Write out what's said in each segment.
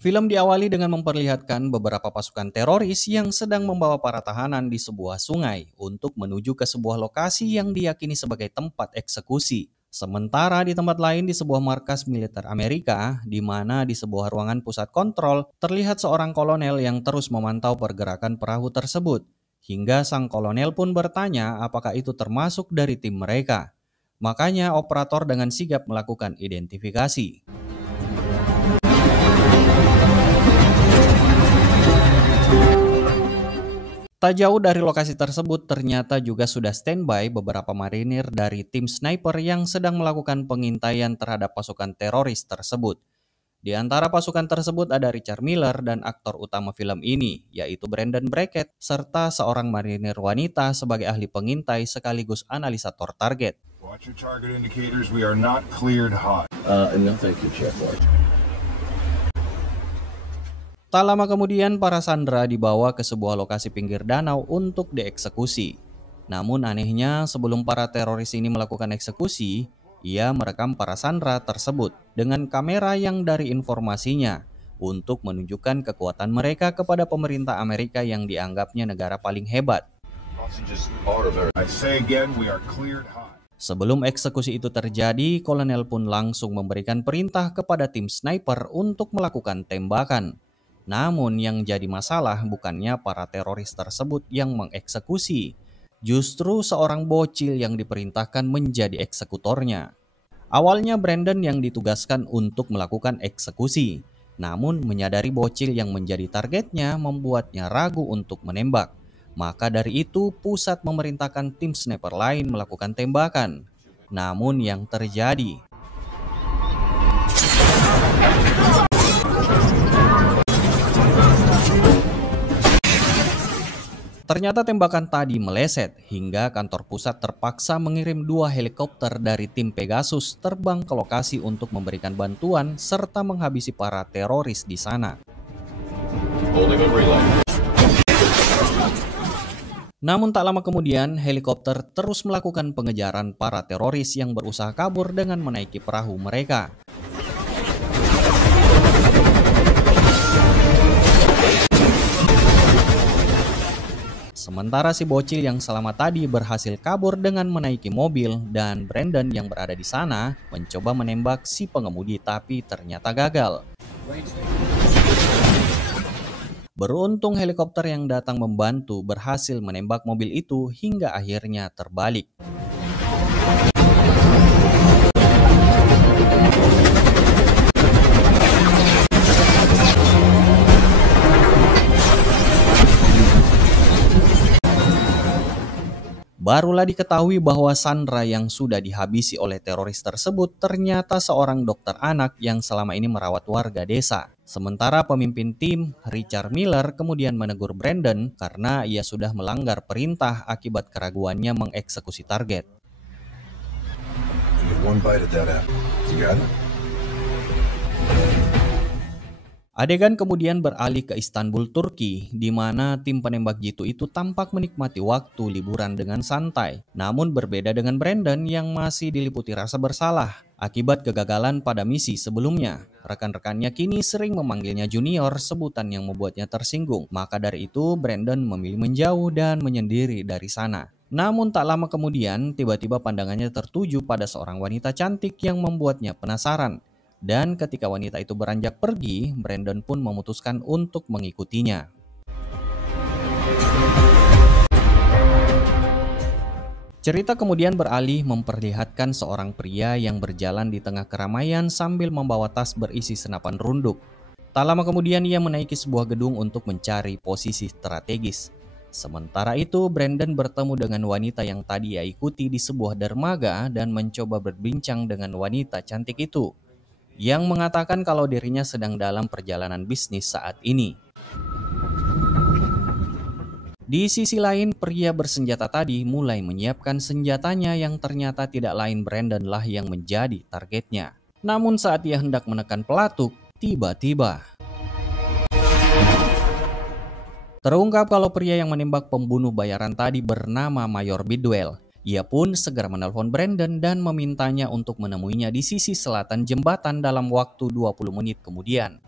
Film diawali dengan memperlihatkan beberapa pasukan teroris yang sedang membawa para tahanan di sebuah sungai untuk menuju ke sebuah lokasi yang diyakini sebagai tempat eksekusi. Sementara di tempat lain di sebuah markas militer Amerika, di mana di sebuah ruangan pusat kontrol, terlihat seorang kolonel yang terus memantau pergerakan perahu tersebut. Hingga sang kolonel pun bertanya apakah itu termasuk dari tim mereka. Makanya operator dengan sigap melakukan identifikasi. Tak jauh dari lokasi tersebut ternyata juga sudah standby beberapa marinir dari tim sniper yang sedang melakukan pengintaian terhadap pasukan teroris tersebut. Di antara pasukan tersebut ada Richard Miller dan aktor utama film ini, yaitu Brandon Brackett, serta seorang marinir wanita sebagai ahli pengintai sekaligus analisator target. Watch your target indicators. We are not cleared hot. No, thank you, Chief. Tak lama kemudian para sandera dibawa ke sebuah lokasi pinggir danau untuk dieksekusi. Namun anehnya sebelum para teroris ini melakukan eksekusi, ia merekam para sandera tersebut dengan kamera yang dari informasinya untuk menunjukkan kekuatan mereka kepada pemerintah Amerika yang dianggapnya negara paling hebat. I say again, we are cleared hot. Sebelum eksekusi itu terjadi, kolonel pun langsung memberikan perintah kepada tim sniper untuk melakukan tembakan. Namun yang jadi masalah bukannya para teroris tersebut yang mengeksekusi, justru seorang bocil yang diperintahkan menjadi eksekutornya. Awalnya Brandon yang ditugaskan untuk melakukan eksekusi, namun menyadari bocil yang menjadi targetnya membuatnya ragu untuk menembak. Maka dari itu pusat memerintahkan tim sniper lain melakukan tembakan. Namun yang terjadi, ternyata tembakan tadi meleset hingga kantor pusat terpaksa mengirim 2 helikopter dari tim Pegasus terbang ke lokasi untuk memberikan bantuan serta menghabisi para teroris di sana. Namun tak lama kemudian helikopter terus melakukan pengejaran para teroris yang berusaha kabur dengan menaiki perahu mereka. Sementara si bocil yang selamat tadi berhasil kabur dengan menaiki mobil dan Brandon yang berada di sana mencoba menembak si pengemudi tapi ternyata gagal. Beruntung helikopter yang datang membantu berhasil menembak mobil itu hingga akhirnya terbalik. Barulah diketahui bahwa Sandra yang sudah dihabisi oleh teroris tersebut ternyata seorang dokter anak yang selama ini merawat warga desa. Sementara pemimpin tim, Richard Miller, kemudian menegur Brandon karena ia sudah melanggar perintah akibat keraguannya mengeksekusi target. One bite at that apple. You got it? Adegan kemudian beralih ke Istanbul, Turki, di mana tim penembak jitu itu tampak menikmati waktu liburan dengan santai. Namun berbeda dengan Brandon yang masih diliputi rasa bersalah akibat kegagalan pada misi sebelumnya. Rekan-rekannya kini sering memanggilnya junior, sebutan yang membuatnya tersinggung. Maka dari itu Brandon memilih menjauh dan menyendiri dari sana. Namun tak lama kemudian tiba-tiba pandangannya tertuju pada seorang wanita cantik yang membuatnya penasaran. Dan ketika wanita itu beranjak pergi, Brandon pun memutuskan untuk mengikutinya. Cerita kemudian beralih memperlihatkan seorang pria yang berjalan di tengah keramaian sambil membawa tas berisi senapan runduk. Tak lama kemudian ia menaiki sebuah gedung untuk mencari posisi strategis. Sementara itu, Brandon bertemu dengan wanita yang tadi ia ikuti di sebuah dermaga dan mencoba berbincang dengan wanita cantik itu, yang mengatakan kalau dirinya sedang dalam perjalanan bisnis saat ini. Di sisi lain, pria bersenjata tadi mulai menyiapkan senjatanya yang ternyata tidak lain Brandon lah yang menjadi targetnya. Namun saat ia hendak menekan pelatuk, tiba-tiba terungkap kalau pria yang menembak pembunuh bayaran tadi bernama Mayor Bidwell. Ia pun segera menelpon Brandon dan memintanya untuk menemuinya di sisi selatan jembatan dalam waktu 20 menit kemudian.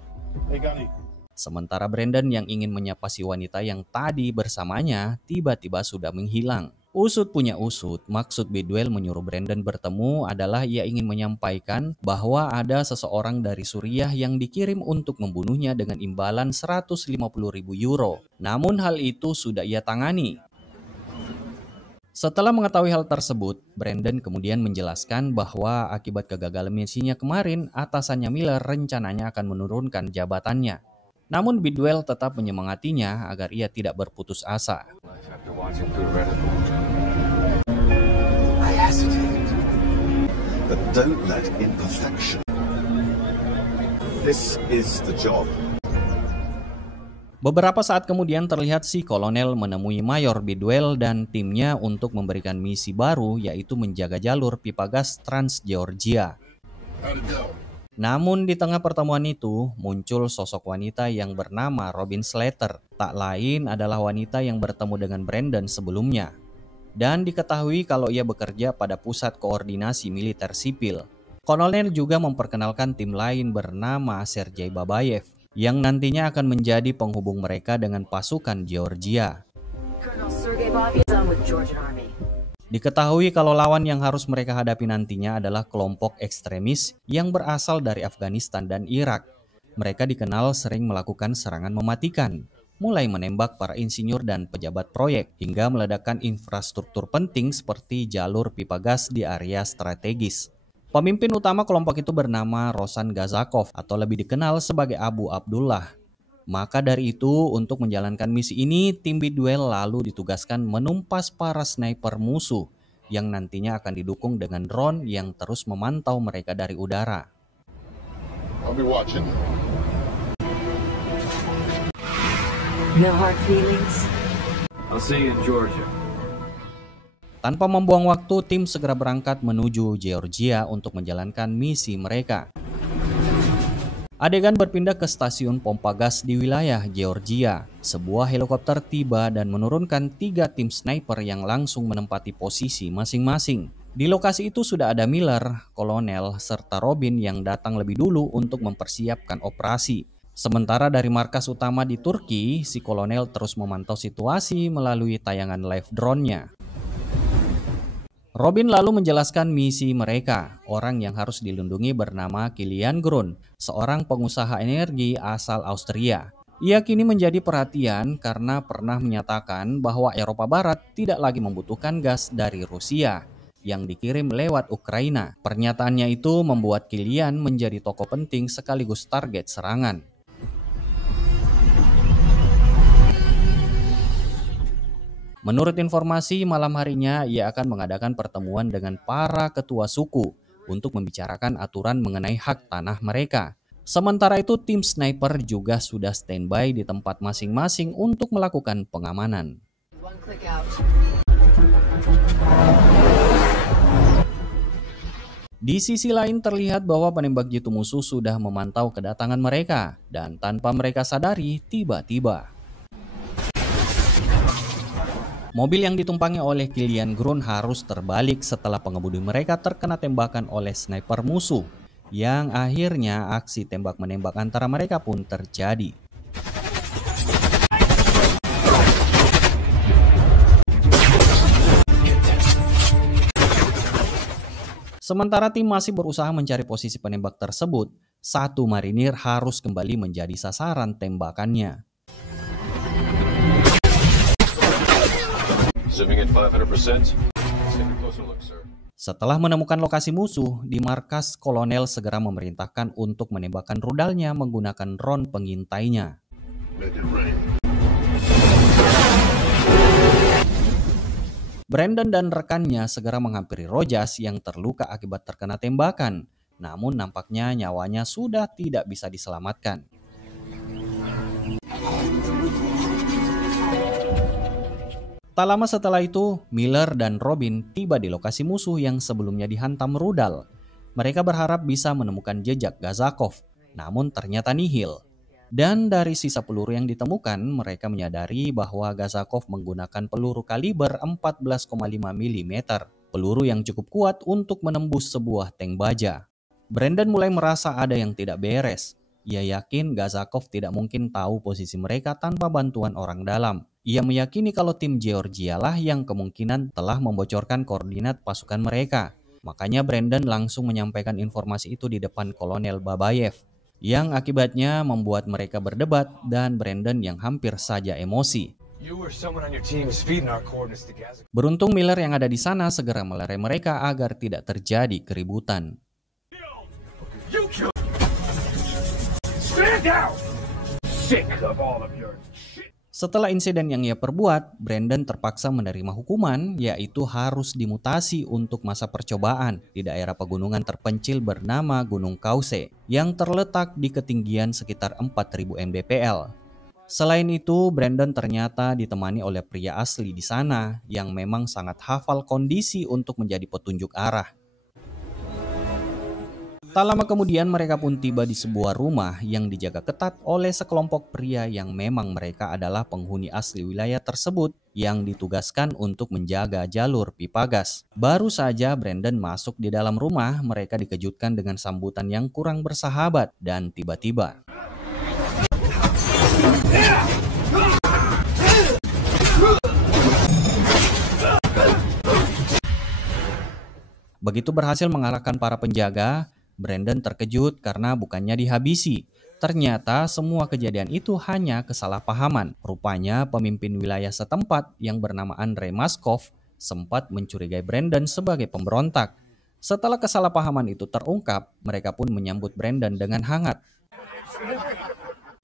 Hey, Gunny. Sementara Brandon yang ingin menyapa si wanita yang tadi bersamanya tiba-tiba sudah menghilang. Usut punya usut, maksud Bidwell menyuruh Brandon bertemu adalah ia ingin menyampaikan bahwa ada seseorang dari Suriah yang dikirim untuk membunuhnya dengan imbalan 150.000 euro. Namun hal itu sudah ia tangani. Setelah mengetahui hal tersebut, Brandon kemudian menjelaskan bahwa akibat kegagalan misinya kemarin, atasannya Miller rencananya akan menurunkan jabatannya. Namun Bidwell tetap menyemangatinya agar ia tidak berputus asa. After watching through Reddit, I hesitate. But don't let imperfection. This is the job. Beberapa saat kemudian terlihat si kolonel menemui Mayor Bidwell dan timnya untuk memberikan misi baru, yaitu menjaga jalur pipa gas Trans Georgia. How'd it go? Namun di tengah pertemuan itu muncul sosok wanita yang bernama Robin Slater. Tak lain adalah wanita yang bertemu dengan Brandon sebelumnya. Dan diketahui kalau ia bekerja pada pusat koordinasi militer sipil. Kolonel juga memperkenalkan tim lain bernama Sergei Babayev yang nantinya akan menjadi penghubung mereka dengan pasukan Georgia. Colonel Sergei Bobby is on with Georgian Army. Diketahui kalau lawan yang harus mereka hadapi nantinya adalah kelompok ekstremis yang berasal dari Afghanistan dan Irak. Mereka dikenal sering melakukan serangan mematikan, mulai menembak para insinyur dan pejabat proyek, hingga meledakkan infrastruktur penting seperti jalur pipa gas di area strategis. Pemimpin utama kelompok itu bernama Rosan Gazakov atau lebih dikenal sebagai Abu Abdullah. Maka dari itu, untuk menjalankan misi ini, tim Bidwell lalu ditugaskan menumpas para sniper musuh yang nantinya akan didukung dengan drone yang terus memantau mereka dari udara. I'll be watching. No hard feelings? I'll see you in Georgia. Tanpa membuang waktu, tim segera berangkat menuju Georgia untuk menjalankan misi mereka. Adegan berpindah ke stasiun pompa gas di wilayah Georgia. Sebuah helikopter tiba dan menurunkan 3 tim sniper yang langsung menempati posisi masing-masing. Di lokasi itu sudah ada Miller, kolonel, serta Robin yang datang lebih dulu untuk mempersiapkan operasi. Sementara dari markas utama di Turki, si kolonel terus memantau situasi melalui tayangan live drone-nya. Robin lalu menjelaskan misi mereka. Orang yang harus dilindungi bernama Kilian Grun, seorang pengusaha energi asal Austria. Ia kini menjadi perhatian karena pernah menyatakan bahwa Eropa Barat tidak lagi membutuhkan gas dari Rusia yang dikirim lewat Ukraina. Pernyataannya itu membuat Kilian menjadi tokoh penting sekaligus target serangan. Menurut informasi, malam harinya ia akan mengadakan pertemuan dengan para ketua suku untuk membicarakan aturan mengenai hak tanah mereka. Sementara itu, tim sniper juga sudah standby di tempat masing-masing untuk melakukan pengamanan. One click out. Di sisi lain terlihat bahwa penembak jitu musuh sudah memantau kedatangan mereka dan tanpa mereka sadari tiba-tiba mobil yang ditumpangi oleh Kilian Grun harus terbalik setelah pengemudi mereka terkena tembakan oleh sniper musuh, yang akhirnya aksi tembak-menembak antara mereka pun terjadi. Sementara tim masih berusaha mencari posisi penembak tersebut, satu marinir harus kembali menjadi sasaran tembakannya. Zooming in 500%. Take a closer look, sir. Setelah menemukan lokasi musuh, di markas kolonel segera memerintahkan untuk menembakkan rudalnya menggunakan drone pengintainya. Make it rain. Brandon dan rekannya segera menghampiri Rojas yang terluka akibat terkena tembakan. Namun nampaknya nyawanya sudah tidak bisa diselamatkan. Tak lama setelah itu, Miller dan Robin tiba di lokasi musuh yang sebelumnya dihantam rudal. Mereka berharap bisa menemukan jejak Gazakov, namun ternyata nihil. Dan dari sisa peluru yang ditemukan, mereka menyadari bahwa Gazakov menggunakan peluru kaliber 14,5 mm, peluru yang cukup kuat untuk menembus sebuah tank baja. Brandon mulai merasa ada yang tidak beres. Ia yakin Gazakov tidak mungkin tahu posisi mereka tanpa bantuan orang dalam. Ia meyakini kalau tim Georgia lah yang kemungkinan telah membocorkan koordinat pasukan mereka. Makanya Brandon langsung menyampaikan informasi itu di depan Kolonel Babayev, yang akibatnya membuat mereka berdebat dan Brandon yang hampir saja emosi. Beruntung Miller yang ada di sana segera melerai mereka agar tidak terjadi keributan. Setelah insiden yang ia perbuat, Brandon terpaksa menerima hukuman, yaitu harus dimutasi untuk masa percobaan di daerah pegunungan terpencil bernama Gunung Kause, yang terletak di ketinggian sekitar 4000 mdpl. Selain itu, Brandon ternyata ditemani oleh pria asli di sana yang memang sangat hafal kondisi untuk menjadi petunjuk arah. Tak lama kemudian mereka pun tiba di sebuah rumah yang dijaga ketat oleh sekelompok pria yang memang mereka adalah penghuni asli wilayah tersebut yang ditugaskan untuk menjaga jalur pipa gas. Baru saja Brandon masuk di dalam rumah, mereka dikejutkan dengan sambutan yang kurang bersahabat dan tiba-tiba begitu berhasil mengalahkan para penjaga. Brandon terkejut karena bukannya dihabisi. Ternyata semua kejadian itu hanya kesalahpahaman. Rupanya pemimpin wilayah setempat yang bernama Andrei Maskov sempat mencurigai Brandon sebagai pemberontak. Setelah kesalahpahaman itu terungkap, mereka pun menyambut Brandon dengan hangat.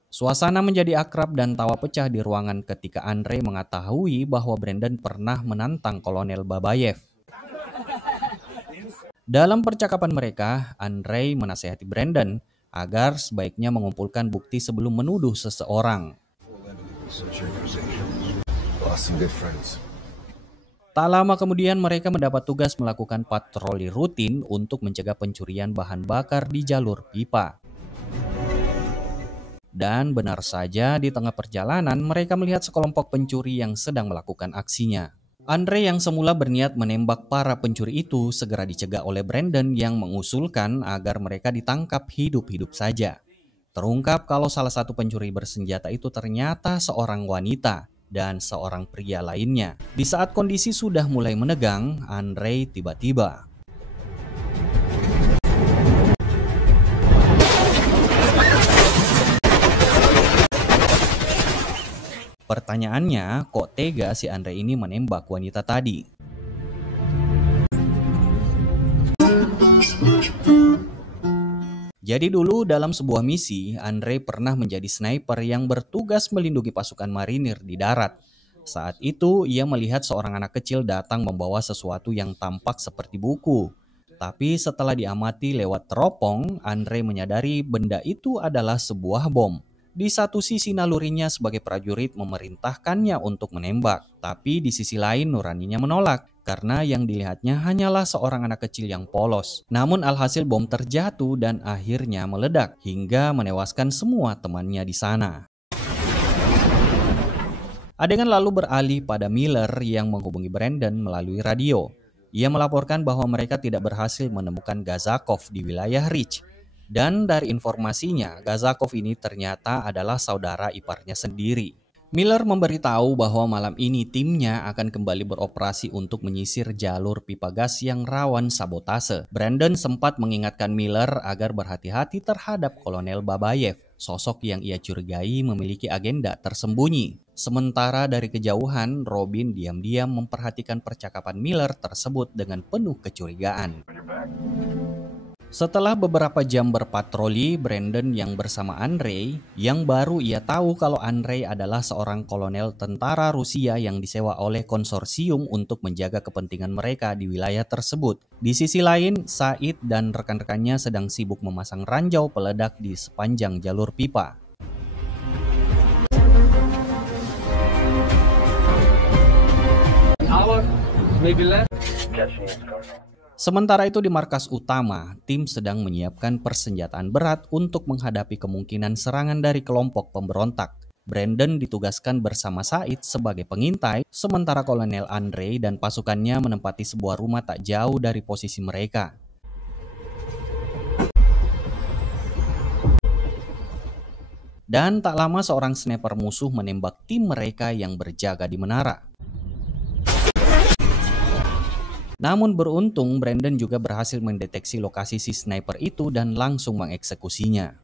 Suasana menjadi akrab dan tawa pecah di ruangan ketika Andrei mengetahui bahwa Brandon pernah menantang Kolonel Babayev. Dalam percakapan mereka, Andrei menasihati Brandon agar sebaiknya mengumpulkan bukti sebelum menuduh seseorang. Tak lama kemudian mereka mendapat tugas melakukan patroli rutin untuk mencegah pencurian bahan bakar di jalur pipa. Dan benar saja di tengah perjalanan mereka melihat sekelompok pencuri yang sedang melakukan aksinya. Andrei yang semula berniat menembak para pencuri itu segera dicegah oleh Brandon yang mengusulkan agar mereka ditangkap hidup-hidup saja. Terungkap kalau salah satu pencuri bersenjata itu ternyata seorang wanita dan seorang pria lainnya. Di saat kondisi sudah mulai menegang, Andrei tiba-tiba pertanyaannya, kok tega si Andre ini menembak wanita tadi? Jadi dulu dalam sebuah misi, Andre pernah menjadi sniper yang bertugas melindungi pasukan marinir di darat. Saat itu, ia melihat seorang anak kecil datang membawa sesuatu yang tampak seperti buku. Tapi setelah diamati lewat teropong, Andre menyadari benda itu adalah sebuah bom. Di satu sisi nalurinya sebagai prajurit memerintahkannya untuk menembak, tapi di sisi lain nuraninya menolak karena yang dilihatnya hanyalah seorang anak kecil yang polos. Namun alhasil bom terjatuh dan akhirnya meledak hingga menewaskan semua temannya di sana. Adegan lalu beralih pada Miller yang menghubungi Brandon melalui radio. Ia melaporkan bahwa mereka tidak berhasil menemukan Gazakov di wilayah Rich. Dan dari informasinya, Gazakov ini ternyata adalah saudara iparnya sendiri. Miller memberitahu bahwa malam ini timnya akan kembali beroperasi untuk menyisir jalur pipa gas yang rawan sabotase. Brandon sempat mengingatkan Miller agar berhati-hati terhadap Kolonel Babayev, sosok yang ia curigai memiliki agenda tersembunyi. Sementara dari kejauhan, Robin diam-diam memperhatikan percakapan Miller tersebut dengan penuh kecurigaan. Setelah beberapa jam berpatroli, Brandon yang bersama Andrei, yang baru ia tahu kalau Andrei adalah seorang kolonel tentara Rusia yang disewa oleh konsorsium untuk menjaga kepentingan mereka di wilayah tersebut. Di sisi lain, Said dan rekan-rekannya sedang sibuk memasang ranjau peledak di sepanjang jalur pipa. Sementara itu di markas utama, tim sedang menyiapkan persenjataan berat untuk menghadapi kemungkinan serangan dari kelompok pemberontak. Brandon ditugaskan bersama Said sebagai pengintai, sementara Kolonel Andrei dan pasukannya menempati sebuah rumah tak jauh dari posisi mereka. Dan tak lama seorang sniper musuh menembak tim mereka yang berjaga di menara. Namun beruntung Brandon juga berhasil mendeteksi lokasi si sniper itu dan langsung mengeksekusinya.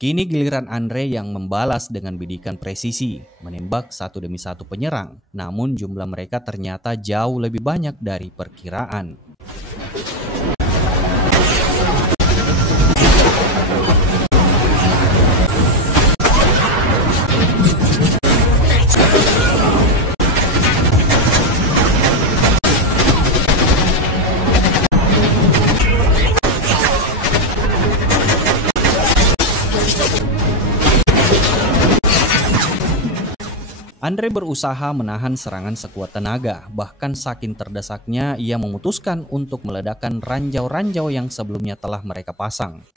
Kini giliran Andre yang membalas dengan bidikan presisi, menembak satu demi satu penyerang. Namun jumlah mereka ternyata jauh lebih banyak dari perkiraan. Andre berusaha menahan serangan sekuat tenaga, bahkan saking terdesaknya ia memutuskan untuk meledakkan ranjau-ranjau yang sebelumnya telah mereka pasang.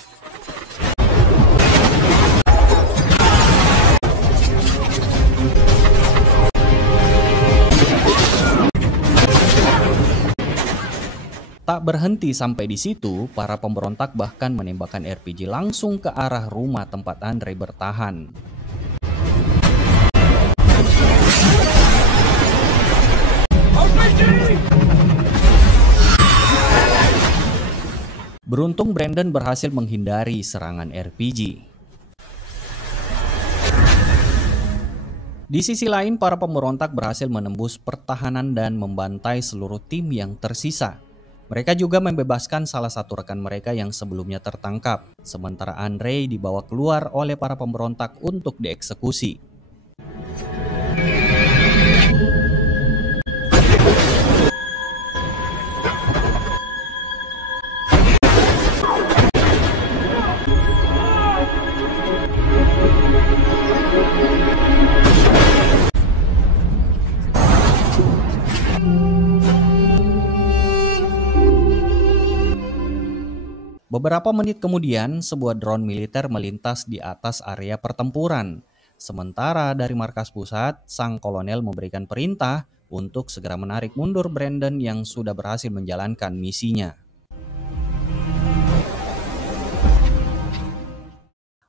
Tak berhenti sampai di situ, para pemberontak bahkan menembakkan RPG langsung ke arah rumah tempat Andre bertahan. Beruntung Brandon berhasil menghindari serangan RPG. Di sisi lain, para pemberontak berhasil menembus pertahanan dan membantai seluruh tim yang tersisa. Mereka juga membebaskan salah satu rekan mereka yang sebelumnya tertangkap, sementara Andre dibawa keluar oleh para pemberontak untuk dieksekusi. Beberapa menit kemudian, sebuah drone militer melintas di atas area pertempuran. Sementara dari markas pusat, sang kolonel memberikan perintah untuk segera menarik mundur Brandon yang sudah berhasil menjalankan misinya.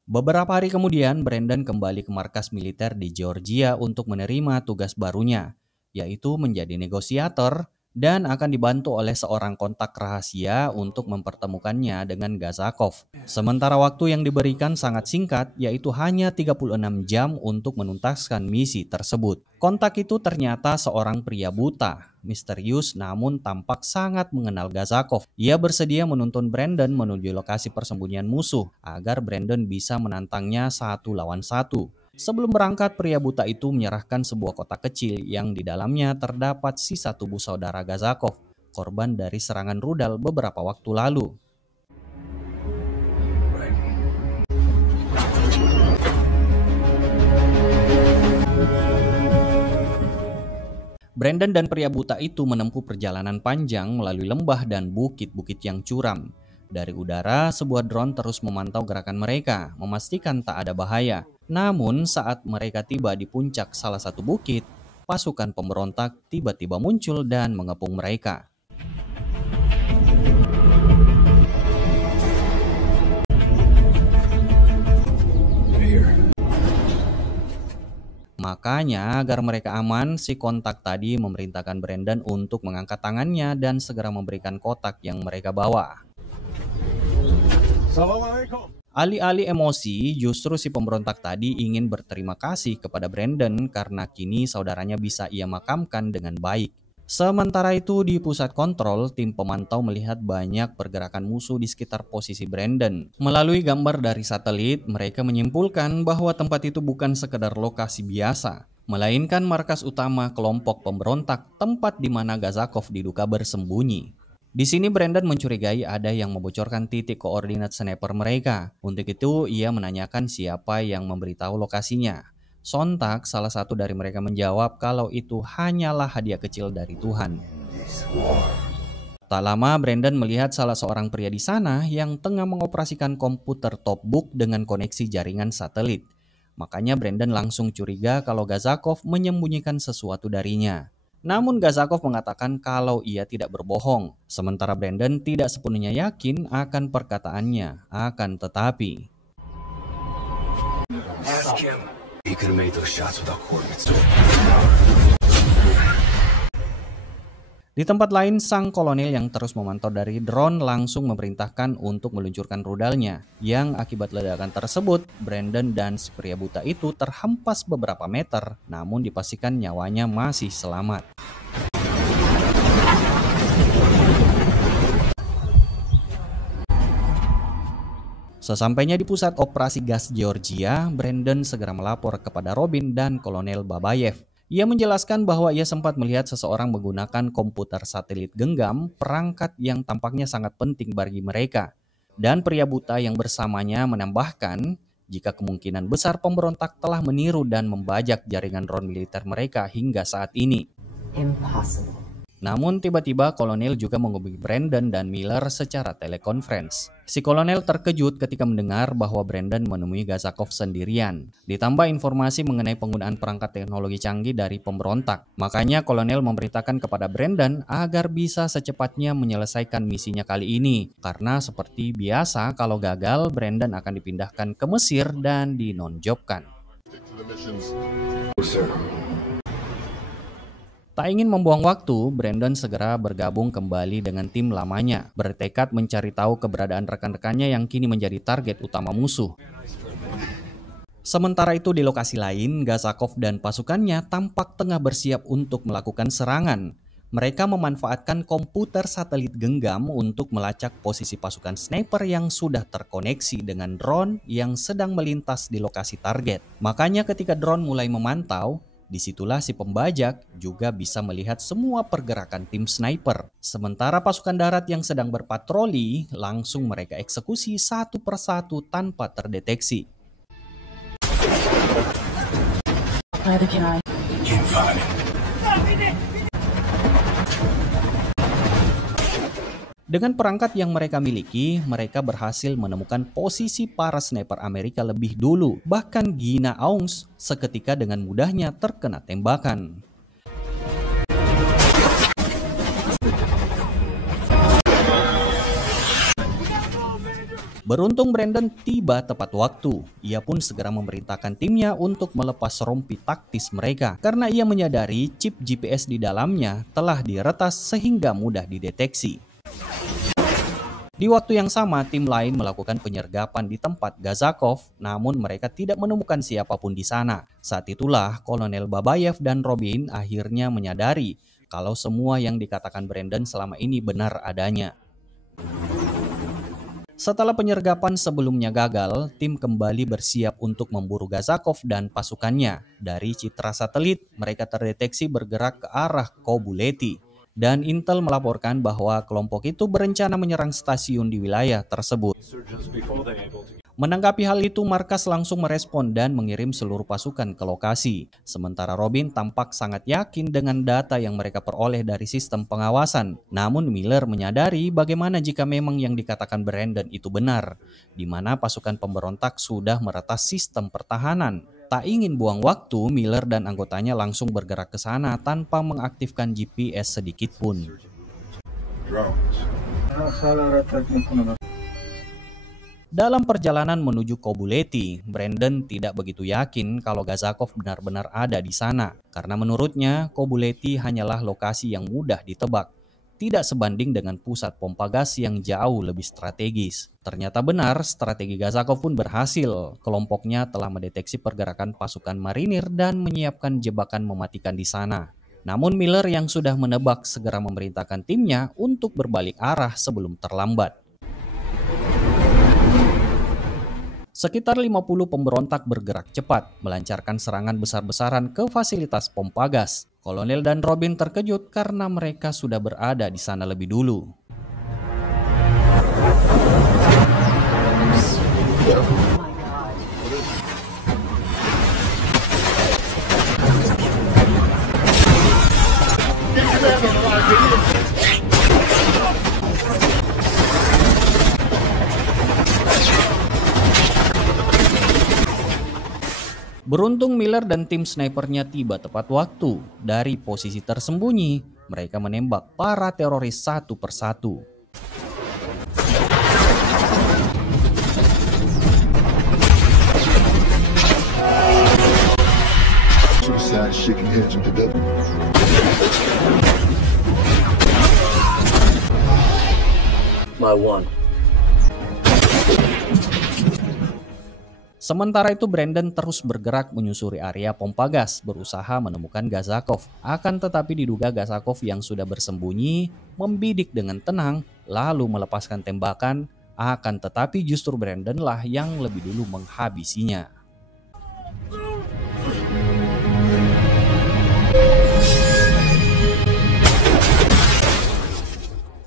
Beberapa hari kemudian, Brandon kembali ke markas militer di Georgia untuk menerima tugas barunya, yaitu menjadi negosiator dan akan dibantu oleh seorang kontak rahasia untuk mempertemukannya dengan Gazakov. Sementara waktu yang diberikan sangat singkat, yaitu hanya 36 jam untuk menuntaskan misi tersebut. Kontak itu ternyata seorang pria buta, misterius namun tampak sangat mengenal Gazakov. Ia bersedia menuntun Brandon menuju lokasi persembunyian musuh agar Brandon bisa menantangnya 1 lawan 1. Sebelum berangkat, pria buta itu menyerahkan sebuah kotak kecil yang di dalamnya terdapat sisa tubuh saudara Gazakov, korban dari serangan rudal beberapa waktu lalu. Brandon dan pria buta itu menempuh perjalanan panjang melalui lembah dan bukit-bukit yang curam. Dari udara, sebuah drone terus memantau gerakan mereka, memastikan tak ada bahaya. Namun saat mereka tiba di puncak salah satu bukit, pasukan pemberontak tiba-tiba muncul dan mengepung mereka. Makanya agar mereka aman, si kontak tadi memerintahkan Brandon untuk mengangkat tangannya dan segera memberikan kotak yang mereka bawa. Assalamualaikum. Alih-alih emosi, justru si pemberontak tadi ingin berterima kasih kepada Brandon karena kini saudaranya bisa ia makamkan dengan baik. Sementara itu di pusat kontrol, tim pemantau melihat banyak pergerakan musuh di sekitar posisi Brandon. Melalui gambar dari satelit, mereka menyimpulkan bahwa tempat itu bukan sekedar lokasi biasa, melainkan markas utama kelompok pemberontak, tempat di mana Gazakov diduga bersembunyi. Di sini Brandon mencurigai ada yang membocorkan titik koordinat sniper mereka. Untuk itu ia menanyakan siapa yang memberitahu lokasinya. Sontak salah satu dari mereka menjawab kalau itu hanyalah hadiah kecil dari Tuhan. Tak lama Brandon melihat salah seorang pria di sana yang tengah mengoperasikan komputer Topbook dengan koneksi jaringan satelit. Makanya Brandon langsung curiga kalau Gazakov menyembunyikan sesuatu darinya. Namun Gazakov mengatakan kalau ia tidak berbohong, sementara Brandon tidak sepenuhnya yakin akan perkataannya. Akan tetapi, Ask him. He could have made those shots without coordinates. di tempat lain, sang kolonel yang terus memantau dari drone langsung memerintahkan untuk meluncurkan rudalnya. Yang akibat ledakan tersebut, Brandon dan si pria buta itu terhempas beberapa meter, namun dipastikan nyawanya masih selamat. Sesampainya di pusat operasi gas Georgia, Brandon segera melapor kepada Robin dan Kolonel Babayev. Ia menjelaskan bahwa ia sempat melihat seseorang menggunakan komputer satelit genggam, perangkat yang tampaknya sangat penting bagi mereka. Dan pria buta yang bersamanya menambahkan, jika kemungkinan besar pemberontak telah meniru dan membajak jaringan drone militer mereka hingga saat ini. Impossible. Namun tiba-tiba kolonel juga menghubungi Brandon dan Miller secara telekonferensi. Si kolonel terkejut ketika mendengar bahwa Brandon menemui Gazakov sendirian. Ditambah informasi mengenai penggunaan perangkat teknologi canggih dari pemberontak. Makanya kolonel memerintahkan kepada Brandon agar bisa secepatnya menyelesaikan misinya kali ini. Karena seperti biasa kalau gagal, Brandon akan dipindahkan ke Mesir dan dinonjobkan. Sir. Tak ingin membuang waktu, Brandon segera bergabung kembali dengan tim lamanya, bertekad mencari tahu keberadaan rekan-rekannya yang kini menjadi target utama musuh. Sementara itu di lokasi lain, Gazakov dan pasukannya tampak tengah bersiap untuk melakukan serangan. Mereka memanfaatkan komputer satelit genggam untuk melacak posisi pasukan sniper yang sudah terkoneksi dengan drone yang sedang melintas di lokasi target. Makanya ketika drone mulai memantau, disitulah si pembajak juga bisa melihat semua pergerakan tim sniper. Sementara pasukan darat yang sedang berpatroli langsung mereka eksekusi satu persatu tanpa terdeteksi. Dengan perangkat yang mereka miliki, mereka berhasil menemukan posisi para sniper Amerika lebih dulu. Bahkan Gina Aungs seketika dengan mudahnya terkena tembakan. Beruntung Brandon tiba tepat waktu. Ia pun segera memerintahkan timnya untuk melepas rompi taktis mereka. Karena ia menyadari chip GPS di dalamnya telah diretas sehingga mudah dideteksi. Di waktu yang sama, tim lain melakukan penyergapan di tempat Gazakov, namun mereka tidak menemukan siapapun di sana. Saat itulah Kolonel Babayev dan Robin akhirnya menyadari kalau semua yang dikatakan Brandon selama ini benar adanya. Setelah penyergapan sebelumnya gagal, tim kembali bersiap untuk memburu Gazakov dan pasukannya. Dari citra satelit, mereka terdeteksi bergerak ke arah Kobuleti. Dan Intel melaporkan bahwa kelompok itu berencana menyerang stasiun di wilayah tersebut. Menanggapi hal itu, markas langsung merespon dan mengirim seluruh pasukan ke lokasi. Sementara Robin tampak sangat yakin dengan data yang mereka peroleh dari sistem pengawasan. Namun Miller menyadari bagaimana jika memang yang dikatakan Brandon itu benar, di mana pasukan pemberontak sudah meretas sistem pertahanan. Tak ingin buang waktu, Miller dan anggotanya langsung bergerak ke sana tanpa mengaktifkan GPS sedikit pun. Dalam perjalanan menuju Kobuleti, Brandon tidak begitu yakin kalau Gazakov benar-benar ada di sana. Karena menurutnya, Kobuleti hanyalah lokasi yang mudah ditebak. Tidak sebanding dengan pusat pompa gas yang jauh lebih strategis. Ternyata benar, strategi Gazakov pun berhasil. Kelompoknya telah mendeteksi pergerakan pasukan marinir dan menyiapkan jebakan mematikan di sana. Namun Miller yang sudah menebak segera memerintahkan timnya untuk berbalik arah sebelum terlambat. Sekitar 50 pemberontak bergerak cepat, melancarkan serangan besar-besaran ke fasilitas pompa gas. Kolonel dan Robin terkejut karena mereka sudah berada di sana lebih dulu. Beruntung Miller dan tim snipernya tiba tepat waktu. Dari posisi tersembunyi, mereka menembak para teroris satu persatu. My one. Sementara itu Brandon terus bergerak menyusuri area pompa gas berusaha menemukan Gazakov. Akan tetapi diduga Gazakov yang sudah bersembunyi membidik dengan tenang lalu melepaskan tembakan. Akan tetapi justru Brandon lah yang lebih dulu menghabisinya.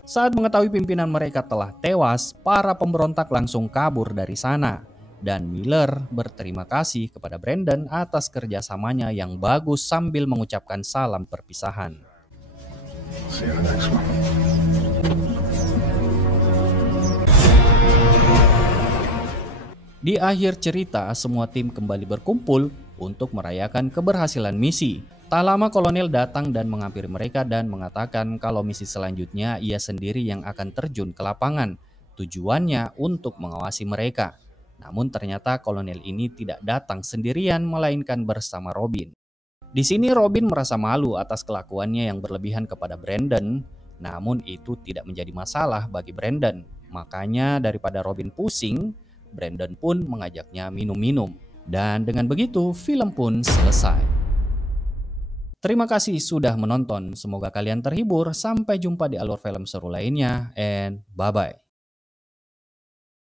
Saat mengetahui pimpinan mereka telah tewas, para pemberontak langsung kabur dari sana. Dan Miller berterima kasih kepada Brandon atas kerjasamanya yang bagus sambil mengucapkan salam perpisahan. See you in the next one. Di akhir cerita, semua tim kembali berkumpul untuk merayakan keberhasilan misi. Tak lama Kolonel datang dan menghampiri mereka dan mengatakan kalau misi selanjutnya ia sendiri yang akan terjun ke lapangan. Tujuannya untuk mengawasi mereka. Namun ternyata kolonel ini tidak datang sendirian melainkan bersama Robin. Di sini Robin merasa malu atas kelakuannya yang berlebihan kepada Brandon, namun itu tidak menjadi masalah bagi Brandon. Makanya daripada Robin pusing, Brandon pun mengajaknya minum-minum. Dan dengan begitu film pun selesai. Terima kasih sudah menonton, semoga kalian terhibur. Sampai jumpa di alur film seru lainnya and bye-bye.